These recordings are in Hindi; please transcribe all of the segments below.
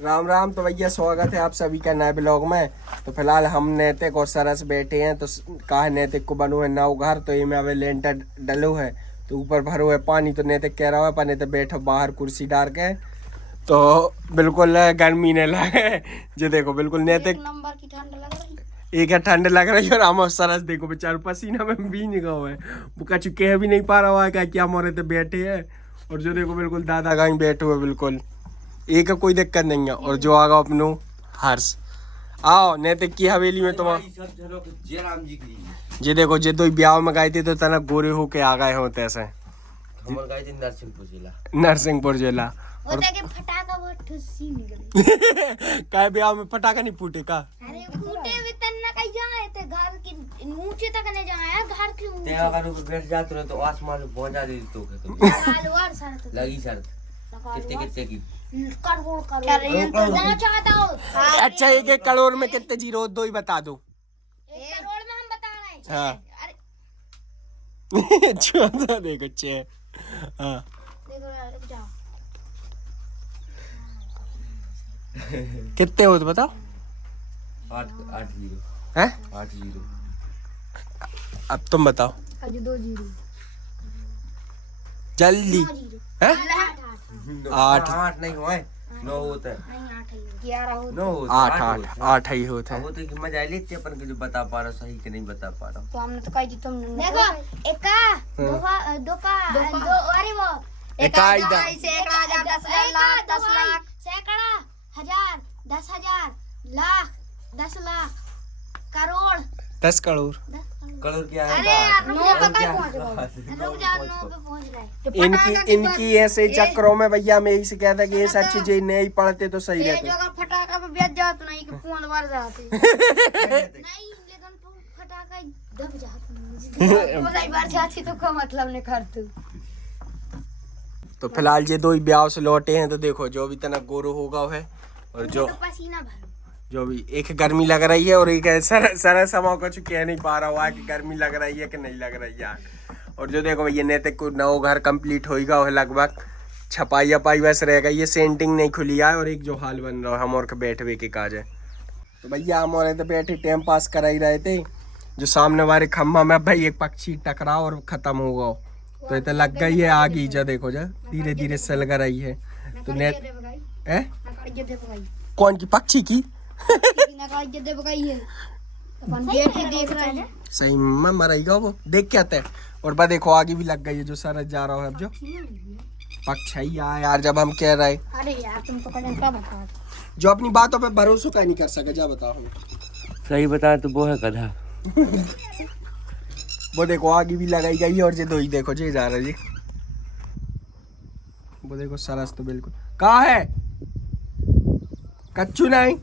राम राम। तो भैया स्वागत है आप सभी का नए ब्लॉग में। तो फिलहाल हम नैतिक और सरस बैठे हैं। तो कहा नैतिक को बनू है नाव घर, तो ये में अभी लेंटर डलो है तो ऊपर भरो है पानी। तो नैतिक कह रहा है पर नहीं तो बैठो बाहर कुर्सी डाल के। तो बिल्कुल गर्मी नहीं लगे जो देखो बिल्कुल नैतिक नंबर की ठंड लग रही एक है ठंड लग रही है। और हम सरस देखो बेचारे पसीना में भीग गए हुए वो कछ कह भी नहीं पा रहा है क्या मोरे तो बैठे है। और जो देखो बिल्कुल दादा गाई बैठे हुए बिल्कुल एक कोई दिक्कत नहीं है। और जो आगा अपनो हर्ष आओ नैतिक की हवेली में तुम जे देखो जे दो ब्याह में गए थे तो तना गोरे होके आ गए होते ऐसे नरसिंहपुर जिला। और के फटाका बहुत ठुसी निकली काय ब्याह में फटाका नहीं फूटे का? अरे फूटे भी तन्ना कहीं जाए थे घर के ऊंचे तक नहीं जाए घर के ऊंचे ते अगर ऊपर बैठ जाते रहे तो आसमान में पहुंचा दे तो कालवार शर्त लगी शर्त कितने की करोड़ करोड़ चाहता हूं। अच्छा एक एक करोड़ में कितने जीरो दो ही बता दो। 1 करोड़ में हम बता रहे हैं। हाँ अरे चौदह देखो छह। हाँ देखो रुक जाओ कितने हो तो बताओ। 8 जीरो हैं 8 जीरो। अब तुम बताओ आज 2 जीरो जल्दी। 9 जीरो हैं 8 8 नहीं हुआ है 9 होता है नहीं 8 है 11 हो 9 होता है 8 8 8 ही होते अब वो हैं। तो कि मजा लेते अपन के जो बता पा रहा सही कि नहीं बता पा रहा। तो हमने तो कही थी तुम देखो एक का दो का अरे वो इकाई दा सैकड़ा 10 लाख 10 लाख सैकड़ा हजार 10,000 लाख 10 लाख करोड़ 10 करोड़। करोड़ क्या है? अरे यार करोड़ 9 पे क्या? पहुंच गए रुक जाओ 9 पे पहुंच गए। इनकी ऐसे चक्करों में भैया मैं यही से कहता कि ये सच जे नहीं पढ़ते तो सही ये रहते। जो अगर फटाका पे बेच जाओ तो नहीं कि पूर्ण भर जाते नहीं लेकिन फटाका दब जाते वो नहीं भर जाती तो क्या मतलब नहीं करते। तो फिलहाल ये दो ही ब्याह से लौटे हैं। तो देखो जो भी तना गोरो होगा है और जो पसीना भरो जो भी एक गर्मी लग रही है और एक सारा समय कुछ कह नहीं पा रहा हुआ है कि गर्मी लग रही है कि नहीं लग रही है। और जो देखो भैया नैतिक को नौ घर कंप्लीट होगा है लगभग छपाई अपाई बस रह गई है सेंटिंग नहीं खुली है। और एक जो हाल बन रहा है हम और के बैठवे के काज है। तो भैया हम और तो बैठे टाइम पास करा ही रहे थे। जो सामने वाले खम्भा में भाई एक पक्षी टकरा और खत्म हो गया तो ये तो लग गई है आग ही जा देखो जा धीरे धीरे सलग रही है। तो नेट है कौन की पक्षी की सही में मरेगा वो देख के आते हैं। और बा देखो आगे भी लग गई है जो सरस जा रहा है अब जो पक्षी यार जब हम कह रहे अरे यार तुम तो कहीं क्या बता जो अपनी बातों पे भरोसा का नहीं कर सके जा बताओ हम सही बता तो वो है गधा। वो देखो आगे भी लगाई गई है। और ये दो ही देखो जी जा रहा है जी वो देखो सरस तो बिल्कुल कहाँ है कच्चू नहीं।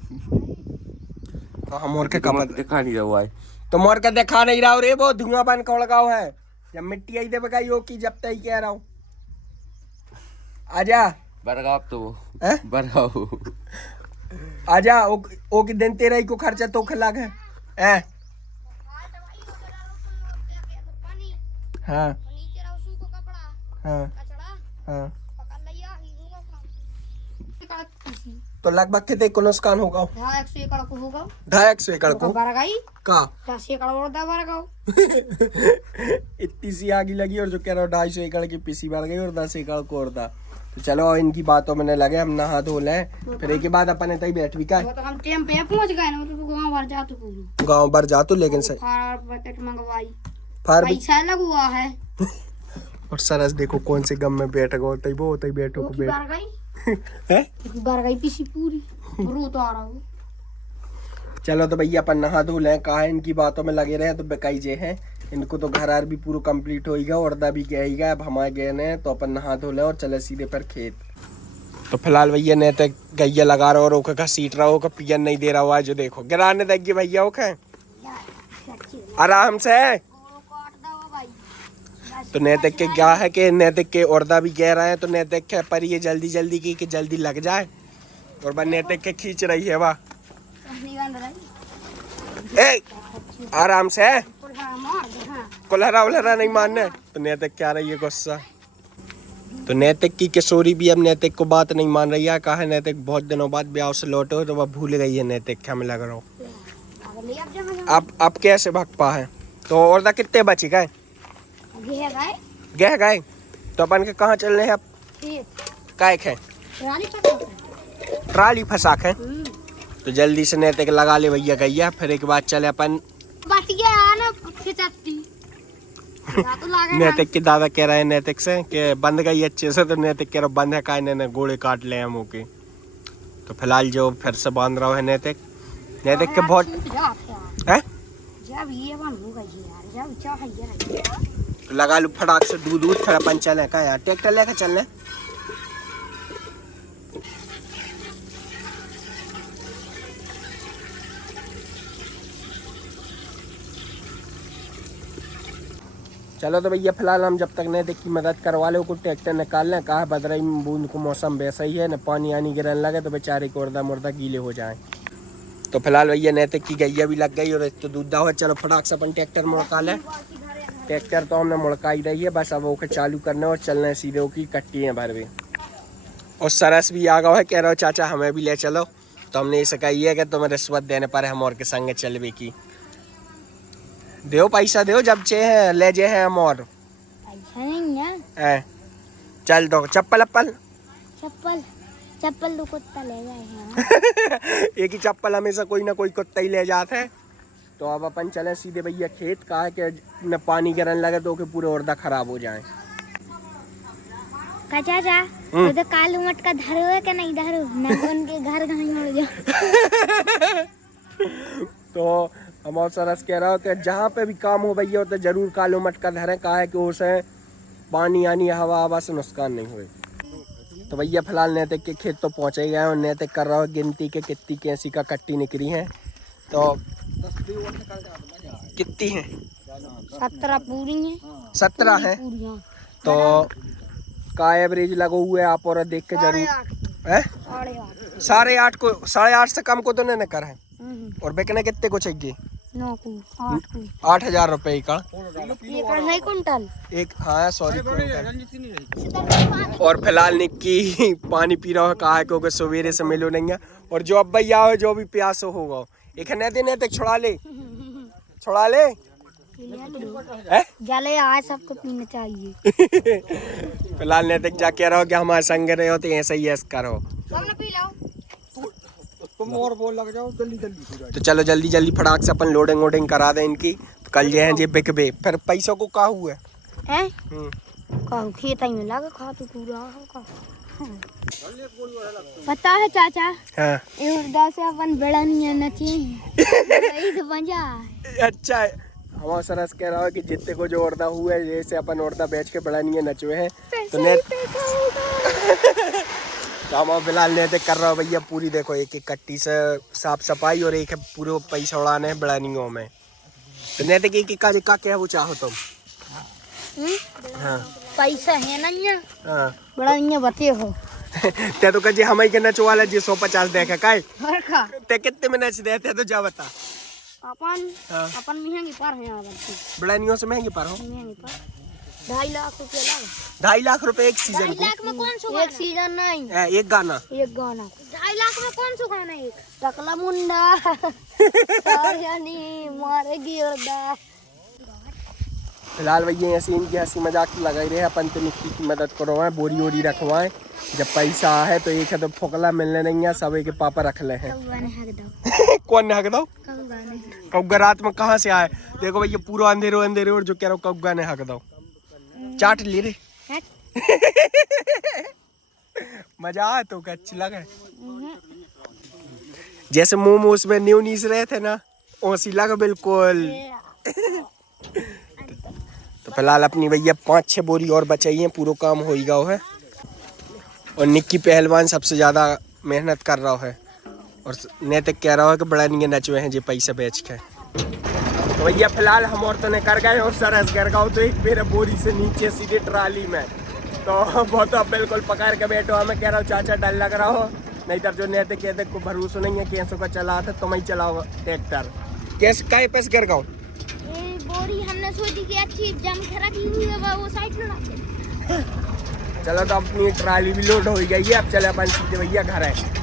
तो हम और के कमर दिखा नहीं रहा है तो मोर का देखा नहीं रहा रे वो धुआं बन कड़गाव है जब मिट्टी आई दे बगाई हो की जब तक कह रहा हूँ आजा बरगाव तो वो हैं? बरगाव आजा ओ की दिन तेरा ही को खर्चा तो खिलाग है हैं? हाँ हाँ हाँ तो लगभग कितने को नुकसान होगा 100 एकड़ को होगा 250 एकड़ को बरगाई का 10 एकड़ और दा बरगाओ इतनी सी आगी लगी और जो कह रहा हूँ 250 एकड़ की पीसी बढ़ गई और 10 एकड़ को और था। तो चलो इनकी बातों में न लगे हम नहा धो लें फिर एक के बाद अपन इतना ही बैठ भी का वो तो हम टाइम पे पहुंच गए ना तो गांव भर जा तो पूरी गाँव भर जा तो लेकिन सही फार पैकेट मंगवाई फार भी पैसा लगा है और सरस देखो कौन से गम में बैठ गए होता ही वो होता ही बैठो को बैठ बरगाई है बरगाई पीसी पूरी रो तो आ रहा हूँ। चलो तो भैया अपन नहा धो लें कहा इनकी बातों में लगे रहे तो बेकाई जे हैं इनको तो घर आर भी पूरा कंप्लीट होएगा और दा भी गएगा अब हमारे गए ने तो अपन नहा धो लें और चले सीधे पर खेत। तो फिलहाल भैया ने तो गैया लगा रहा और का सीट रहा हो का पियन नहीं दे रहा हुआ जो देखो गिराने देगी भैया ओके आराम से। तो नैतिक के क्या है कि नैतिक के औरदा भी कह रहे हैं तो नैतिक के पर ये जल्दी जल्दी की कि जल्दी लग जाए और बस नैतिक के खींच रही है वाह ए आराम से कुल्हरा उल्हरा नहीं मानने तो नैतिक क्या रही है गुस्सा तो नैतिक की किशोरी भी अब नैतिक को बात नहीं मान रही है। कहा है नैतिक बहुत दिनों बाद ब्याह से लौटे हो तो वह भूल गई है नैतिक, क्या हमें लग रहा हो। अब कैसे भाग पा है। तो और कितने बची गए गए तो अपन के कहाँ चलने हैं अब। काय है ट्राली फंसाक है। तो जल्दी से नैतिक लगा ले भैया गैया, फिर एक बार चले अपन। नैतिक के दादा कह रहे हैं नैतिक से कि बंद गई अच्छे से, तो नैतिक कह रहा बंद है का ने गोले काट ले हम के। तो फिलहाल जो फिर से बांध रहा है नैतिक के बहुत है। तो लगा लू फटाक से दूध फिर अपन चले का यार, ट्रैक्टर लेकर चलने। चलो तो भैया फिलहाल हम जब तक नैतिक की मदद करवा ले को ट्रैक्टर निकाल लें। कहा बदरई बूंद को मौसम वैसा ही है न, पानी आनी गिरने लगे तो बेचारे को उर्दा मुर्दा गीले हो जाए। तो फिलहाल भैया नैतिक की गैया भी लग गई और एक तो दूध हुआ। चलो फटाक से अपन ट्रैक्टर मुड़का लें। ट्रैक्टर तो हमने मुड़का ही रही है, बस अब ओके चालू करने और चलने सीधे की कट्टी है भर भी। और सरस भी आ गया है, कह रहा हो चाचा हमें भी ले चलो। तो हमने इसे कही है कि तुम्हें रिश्वत देने पर हम और के संग चलवे की। दो पैसा दो जब चे है ले जे है हम और पैसा नहीं है। चल दो चप्पल चप्पल तो कुत्ता ले जाए। एक ही चप्पल हमेशा कोई ना कोई कुत्ता ही ले जाते है। तो अब अपन चले सीधे भैया खेत। का है कि न पानी गिरने लगे तो पूरे उर्दा खराब हो जाए। चाचा तो कालू मट का धरो है कि नहीं धरो ना, उनके घर कहीं उड़ जाओ। तो हम और सरस कह रहा हो कि जहाँ पे भी काम हो भैया तो जरूर कालो मटका धरे। कहा है कि उसे पानी आनी हवा से नुकसान नहीं हुए। तो भैया फिलहाल नैतिक के खेत तो पहुँचे गए और नैतिक कर रहा हो गिनती के कितनी कैसी का कट्टी निकली है। तो कितनी है 17 पूरी है। 17 है। तो का एवरेज लगो हुए आप और देख के जरूर है। 8.5 को 8.5 से कम को तो नहीं कर है। और बेचने कितने को चाहिए 8,000 रुपए का कुंटल एक। हाँ सॉरी कुंटल। और फिलहाल निक्की पानी पी रहा है। कहा है क्योंकि सवेरे से मिलो नहीं है। और जो अब भैया हो जो भी प्यास होगा एक नैतिक तक छुड़ा ले जले आज सबको पीना चाहिए। फिलहाल नैतिक जा कह रहा हो कि हमारे संग रहे हो तो ऐसा ही ऐसा करो। पी लो तुम और बोल लग जाओ जल्दी। तो चलो जल्दी फटाक से अपन लोडिंग करा दें इनकी। तो कल जो है जे बिकबे फिर पैसों को का हुआ है कहूँ खेत में लगा खा तो पूरा होगा। पता है चाचा उर्दा से अपन बड़ा नहीं नची तो बन जाए। अच्छा है। हमारा सरस कह रहा है कि जितने को जो उर्दा हुआ है जैसे अपन उर्दा बेच के बड़ा नहीं नचुए हैं। तो हम फिलहाल नैतिक कर रहा हूँ भैया पूरी। देखो एक कट्टी से साफ सफाई और एक है पूरे पैसा उड़ाने हैं बड़ानियों में। तो नैतिक एक का क्या वो चाहो तुम। हाँ पैसा है ना हाँ बड़ा नहीं बते हो। ते तो कहे हम के नचवा ले जी 150 देखे काय ते कितने में नच देते तो जा बता। अपन महंगी पर है बड़ानियों से महंगी पर हो। 2.5 लाख रुपया लगा। 2.5 लाख रुपए एक सीजन को। लाख में कौन सा एक सीजन नहीं एक गाना 2.5 लाख में कौन सा गाना एक टकला मुंडा यानी मारेगी उर्दा। फिलहाल भैया ऐसे इनकी हंसी मजाक लगाई रहे। अपन तो निक्की की मदद करवाएं बोरी रखवाएं। जब पैसा है तो एक है तो फोकला मिलने नहीं है सब के पापा रख ले हैं। कौन ने हक दो कौगा रात में कहाँ से आए। देखो भैया पूरा अंधेरे और जो कह रहा हूँ कौगा ने हक दो चाट ले रे। मजा आया तो क्या अच्छा लगा। जैसे मोमोस में न्यू नीस रहे थे ना ओसी लगा बिल्कुल। तो फिलहाल अपनी भैया 5-6 बोरी और बचाई हैं पूरा काम हो ही गया है। और निक्की पहलवान सबसे ज़्यादा मेहनत कर रहा है। और नैतिक कह रहा है कि बड़ा नहीं नचुए हैं जी पैसे बेच के। तो भैया फिलहाल हम औरतों ने कर गए और सरस कर गए तो एक मेरे बोरी से नीचे सीधे ट्राली में। तो बहुत अब बिल्कुल पकड़ के बैठो। हमें कह रहा हूँ चाचा डर लग रहा हो नहीं तो जो नैतिक कहते को भरोसा नहीं है कैसों का चला था तुम ही चलाओ ट्रैक्टर। कैसे काय पैसे कर गाओ बोरी हमने सोची कि अच्छी जम के रखी हुई है वो साइड में चलो तो अपनी ट्राली भी लोड हो गई है, अब चले अपन सीधे भैया घर है।